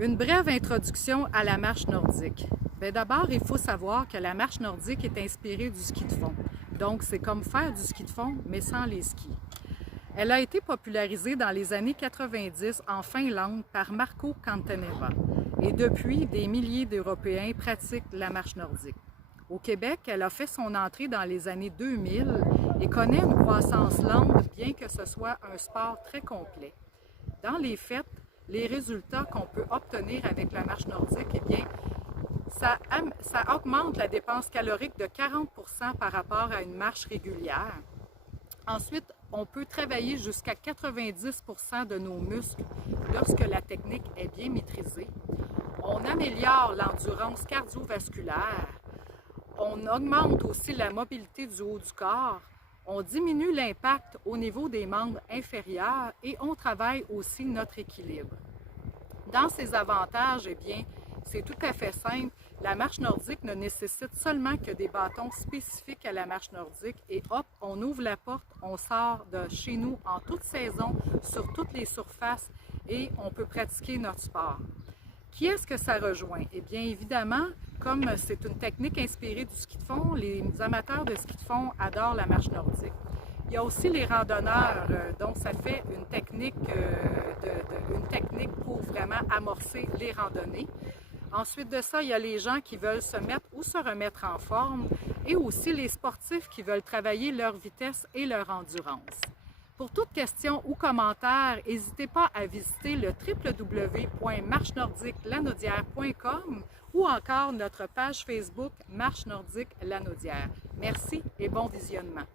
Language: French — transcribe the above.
Une brève introduction à la marche nordique. D'abord, il faut savoir que la marche nordique est inspirée du ski de fond. Donc, c'est comme faire du ski de fond, mais sans les skis. Elle a été popularisée dans les années 90 en Finlande par Marco Cantaneva. Et depuis, des milliers d'Européens pratiquent la marche nordique. Au Québec, elle a fait son entrée dans les années 2000 et connaît une croissance lente, bien que ce soit un sport très complet. Dans les faits, les résultats qu'on peut obtenir avec la marche nordique, eh bien, ça augmente la dépense calorique de 40% par rapport à une marche régulière. Ensuite, on peut travailler jusqu'à 90% de nos muscles lorsque la technique est bien maîtrisée. On améliore l'endurance cardiovasculaire. On augmente aussi la mobilité du haut du corps. On diminue l'impact au niveau des membres inférieurs et on travaille aussi notre équilibre. Dans ses avantages, eh bien, c'est tout à fait simple. La marche nordique ne nécessite seulement que des bâtons spécifiques à la marche nordique et hop, on ouvre la porte, on sort de chez nous en toute saison, sur toutes les surfaces et on peut pratiquer notre sport. Qui est-ce que ça rejoint? Eh bien, évidemment, comme c'est une technique inspirée du ski de fond, les amateurs de ski de fond adorent la marche nordique. Il y a aussi les randonneurs, donc ça fait une technique pour vraiment amorcer les randonnées. Ensuite de ça, il y a les gens qui veulent se mettre ou se remettre en forme et aussi les sportifs qui veulent travailler leur vitesse et leur endurance. Pour toute question ou commentaire, n'hésitez pas à visiter le www.marchenordique-lanaudière.com ou encore notre page Facebook Marche Nordique Lanaudière. Merci et bon visionnement.